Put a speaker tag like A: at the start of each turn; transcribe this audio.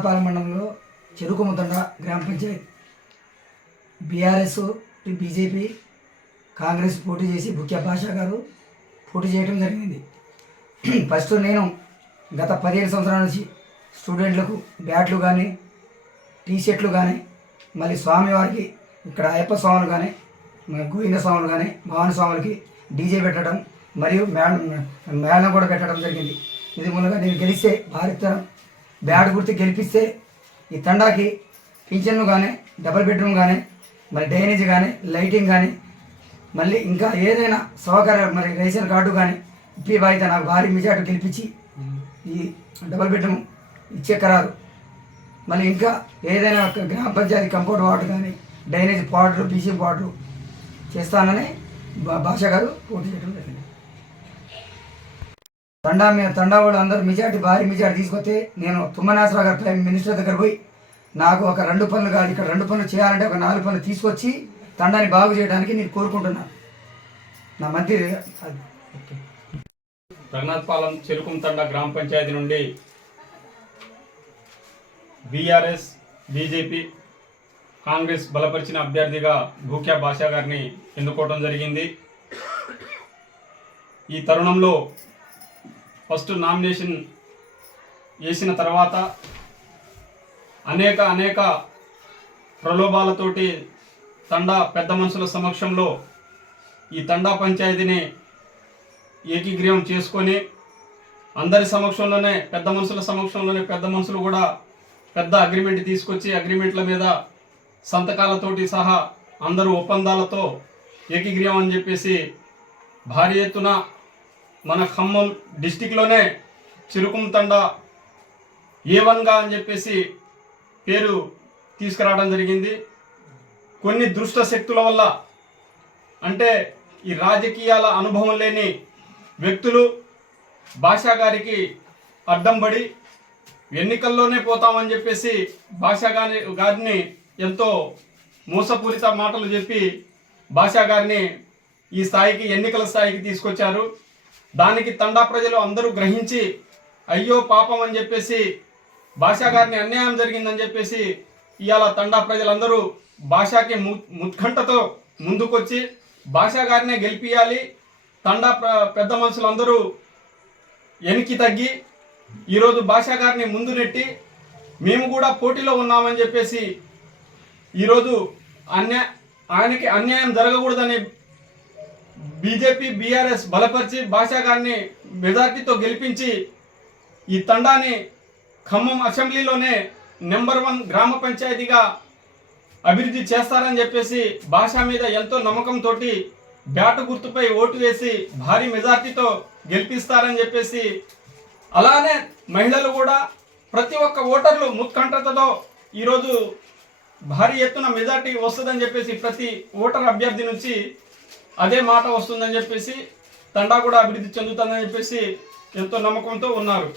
A: రంగనాథపాలెం మండలంలో చెరుకు ముతండ గ్రామ పంచాయతీ. బీఆర్ఎస్ బీజేపీ కాంగ్రెస్ పోటీ చేసి బుక్య భాషా గారు పోటీ చేయడం జరిగింది. ఫస్ట్ నేను గత పదిహేను సంవత్సరాల నుంచి స్టూడెంట్లకు బ్యాట్లు కానీ టీ షర్ట్లు కానీ మళ్ళీ స్వామివారికి ఇక్కడ అయ్యప్ప స్వాములు కానీ గోవింద స్వాములు కానీ భవాని స్వాములకి డీజే పెట్టడం మరియు మేళం మేళం కూడా పెట్టడం జరిగింది. ఇది మూలంగా నేను గెలిస్తే భారతరం బ్యాట్ గుర్తు గెలిపిస్తే ఈ తండాకి కిచెన్ను కానీ డబుల్ బెడ్రూమ్ కానీ మరి డ్రైనేజ్ కానీ లైటింగ్ కానీ మళ్ళీ ఇంకా ఏదైనా సౌకర్యం మరి రేషన్ కార్డు కానీ ఇప్పి బాధ్యత నాకు భారీ మెజార్టీ గెలిపించి ఈ డబుల్ బెడ్రూమ్ ఇచ్చే ఖరారు. మళ్ళీ ఇంకా ఏదైనా ఒక గ్రామ పంచాయతీ కంపౌండ్ వాటర్ కానీ డ్రైనేజ్ పౌడర్ బీసీ పౌడర్ చేస్తానని భాష గారు పోటీ చేయడం జరిగింది. తండా మీద తండా వాళ్ళు అందరూ మెజార్టీ భారీ మెజార్టీ తీసుకొస్తే నేను తుమ్మనాసరావు గారి ప్రైమ్ మినిస్టర్ దగ్గర పోయి నాకు ఒక రెండు పనులు కాదు ఇక్కడ రెండు పనులు చేయాలంటే ఒక నాలుగు పనులు తీసుకొచ్చి తండాన్ని బాగు చేయడానికి నేను కోరుకుంటున్నాను నా మంత్రి అది ఓకే
B: రఘునాథపాలెం చెరుకుంతండ గ్రామ పంచాయతీ నుండి బీఆర్ఎస్ బీజేపీ కాంగ్రెస్ బలపరిచిన అభ్యర్థిగా భూక్యా భాషా గారిని ఎన్నుకోవడం జరిగింది. ఈ తరుణంలో ఫస్ట్ నామినేషన్ వేసిన తర్వాత అనేక అనేక ప్రలోభాలతోటి తండా పెద్ద మనుషుల సమక్షంలో ఈ తండా పంచాయతీని ఏకీగ్రీవం చేసుకొని అందరి సమక్షంలోనే పెద్ద మనుషుల సమక్షంలోనే పెద్ద మనుషులు కూడా పెద్ద అగ్రిమెంట్ తీసుకొచ్చి అగ్రిమెంట్ల మీద సంతకాలతోటి సహా అందరూ ఒప్పందాలతో ఏకీగ్రీవం అని చెప్పేసి భారీ ఎత్తున మన ఖమ్మం డిస్టిక్లోనే చిరుకుంతండ ఏ వన్గా అని చెప్పేసి పేరు తీసుకురావడం జరిగింది. కొన్ని దుష్ట శక్తుల వల్ల అంటే ఈ రాజకీయాల అనుభవం లేని వ్యక్తులు భాషా గారికి అడ్డం పడి ఎన్నికల్లోనే పోతామని చెప్పేసి భాషా గారి గారిని ఎంతో మోసపూరిత మాటలు చెప్పి భాషా గారిని ఈ స్థాయికి ఎన్నికల స్థాయికి తీసుకొచ్చారు. దానికి తండా ప్రజలు అందరూ గ్రహించి అయ్యో పాపం అని చెప్పేసి భాషా గారిని అన్యాయం జరిగిందని చెప్పేసి ఇవాళ తండా ప్రజలందరూ భాషాకి ము- ముత్కంఠతో ముందుకొచ్చి భాషా గారినే గెలిపియాలి. తండా ప్ర- పెద్ద మనుషులందరూ వెనక్కి తగ్గి ఈరోజు భాషా గారిని ముందు నెట్టి మేము కూడా పోటీలో ఉన్నామని చెప్పేసి ఈరోజు అన్యా ఆయనకి అన్యాయం జరగకూడదని బీజేపీ బీఆర్ఎస్ బలపరిచి భాషా గారిని మెజార్టీతో గెలిపించి ఈ తండాన్ని ఖమ్మం అసెంబ్లీలోనే నెంబర్ వన్ గ్రామ పంచాయతీగా అభివృద్ధి చేస్తారని చెప్పేసి భాష మీద ఎంతో నమ్మకంతో బ్యాటు గుర్తుపై ఓటు వేసి భారీ మెజార్టీతో గెలిపిస్తారని చెప్పేసి అలానే మహిళలు కూడా ప్రతి ఒక్క ఓటర్లు ముత్కంఠతతో ఈరోజు భారీ ఎత్తున మెజార్టీ వస్తుందని చెప్పేసి ప్రతి ఓటర్ అభ్యర్థి నుంచి అదే మాట వస్తుందని చెప్పేసి తండా కూడా అభివృద్ధి చెందుతుందని చెప్పేసి ఎంతో నమ్మకంతో ఉన్నారు.